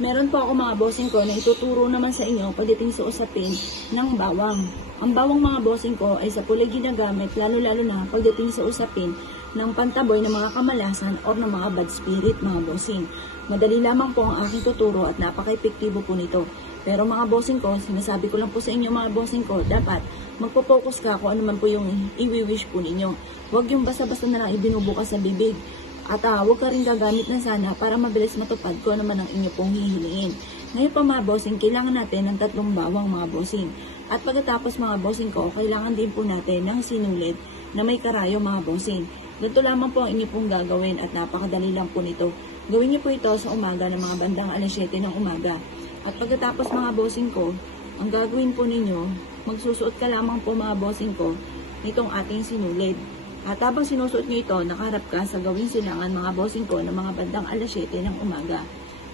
Meron po ako mga bossing ko na ituturo naman sa inyo pagdating sa usapin ng bawang. Ang bawang mga bossing ko ay sa pulay ginagamit lalo-lalo na pagdating sa usapin ng pantaboy ng mga kamalasan o ng mga bad spirit mga bossing. Madali lamang po ang aking tuturo at napaka-epektibo po nito. Pero mga bossing ko, sinasabi ko lang po sa inyo mga bossing ko, dapat magpo-focus ka kung ano man po yung i-wish po ninyo. Huwag yung basta-basta na lang ibinubukas sa bibig. At huwag ka rin gagamit ng sana para mabilis matupad ko naman ang inyo pong hihiliin. Ngayon pa mga bossing, kailangan natin ng 3 bawang mga bossing. At pagkatapos mga bossing ko, kailangan din po natin ng sinulid na may karayo mga bossing. Ganito lamang po ang inyo pong gagawin at napakadali lang po nito. Gawin niyo po ito sa umaga ng mga bandang alas 7 ng umaga. At pagkatapos mga bossing ko, ang gagawin po ninyo, magsusuot ka lamang po mga bossing ko nitong ating sinulid. At habang sinusuot nyo ito, nakaharap ka sa gawing silangan mga bossing ko ng mga bandang alas 7 ng umaga.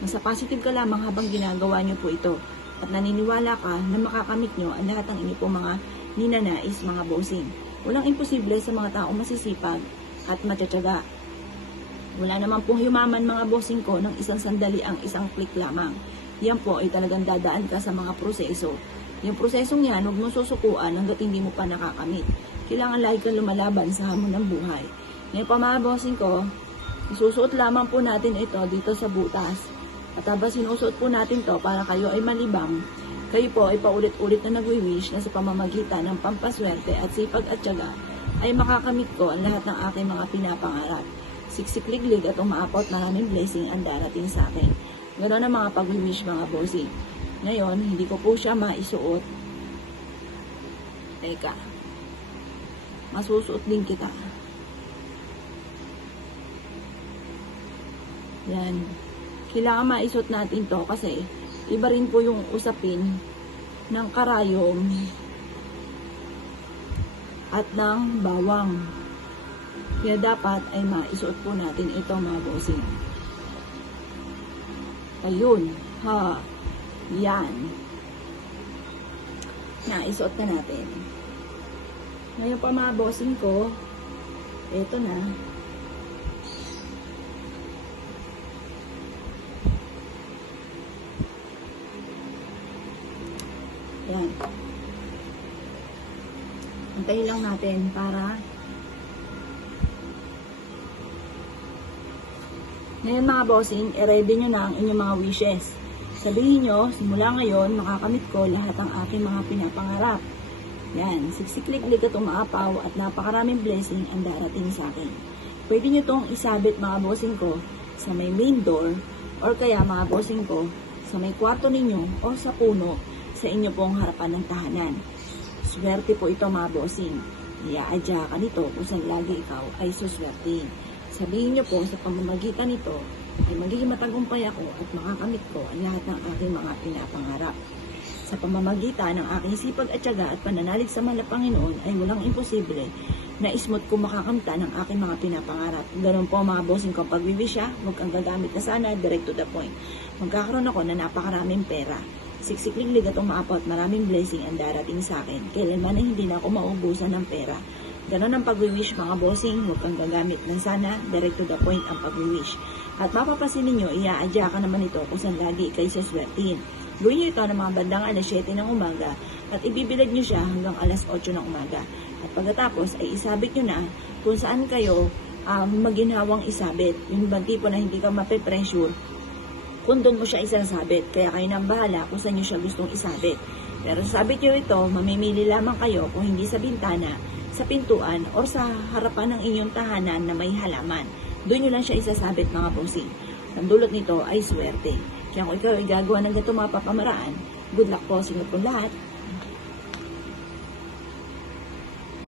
Nasa positive ka lamang habang ginagawa nyo po ito. At naniniwala ka na makakamit nyo ang lahat ng inyo pong mga ninanais mga bossing. Walang imposible sa mga taong masisipag at matyatsyaga. Wala naman pong yumaman mga bossing ko ng isang sandali ang isang click lamang. Yan po ay talagang dadaan ka sa mga proseso. Yung prosesong yan, huwag mo susukuan hanggat hindi mo pa nakakamit. Kailangan lagi kang lumalaban sa hamon ng buhay. Ngayon pa mga bossing ko, isusuot lamang po natin ito dito sa butas. At habang sinusuot po natin to para kayo ay malibang, kayo po ay paulit-ulit na nagwi-wish na sa pamamagitan ng pampaswerte at sipag at tiyaga ay makakamit ko ang lahat ng aking mga pinapangarap. Siksikliglig at umaapot maraming blessing ang darating sa akin. Ganoon ang mga pag-wish mga bossing. Ngayon, hindi ko po siya maisuot. Teka. Masusuot din kita. Yan. Kailangan maisuot natin to kasi iba rin po yung usapin ng karayom at ng bawang. Kaya dapat ay maisuot po natin ito mga bossing. Ayun. Ha. Yan. Naisuot na natin. Ngayon pa mga bossing ko, eto na. Yan. Antayin lang natin para ngayon mga bossing, i-ready nyo na ang inyong mga wishes. Sabihin nyo, simula ngayon, makakamit ko lahat ang aking mga pinapangarap. Yan, siksiklik-lik at umaapaw at napakaraming blessing ang darating sa akin. Pwede nyo itong isabit mga bossing ko sa may main door or kaya mga bossing ko sa may kwarto ninyo o sa puno sa inyo pong harapan ng tahanan. Swerte po ito mga bossing. Iaadya ka nito kung saan lagi ikaw ay suswerte. Sabihin nyo po sa pamamagitan nito ay magiging matagumpay ako at makakamit ko ang lahat ng aking mga pinapangarap. Sa pamamagitan ng aking sipag at tiyaga at pananalig sa mahal na Panginoon ay walang imposible na ismot ko makakamta ng aking mga pinapangarap. Ganun po mga bossing ko pag-wish huwag kang gagamit na sana, direct to the point. Magkakaroon ako na napakaraming pera. Siksikliglig at umaapot, maraming blessing ang darating sa akin. Kailanman ay hindi na ako maubusan ng pera. Ganon ang pag-wish mga bossing, huwag kang gagamit ng sana, direct to the point ang pag-wish. At mapapasin ninyo, iaadya ka naman ito kung saan lagi kayo saswertihin. Gawin nyo ito ng mga bandang alas 7 ng umaga at ibibilad nyo siya hanggang alas 8 ng umaga. At pagkatapos ay isabit nyo na kung saan kayo maginhawang isabit. Yung ibang tipo na hindi ka mape-pressure, kung doon mo siya isasabit. Kaya kayo nang bahala kung saan nyo siya gustong isabit. Pero sabit nyo ito, mamimili lamang kayo kung hindi sa bintana, sa pintuan, o sa harapan ng inyong tahanan na may halaman. Doon nyo lang siya isasabit mga bossing. Ang dulot nito ay swerte. Kaya kung ikaw ay gagawa ng ganito mga papamaraan, good luck po sa inyo po lahat.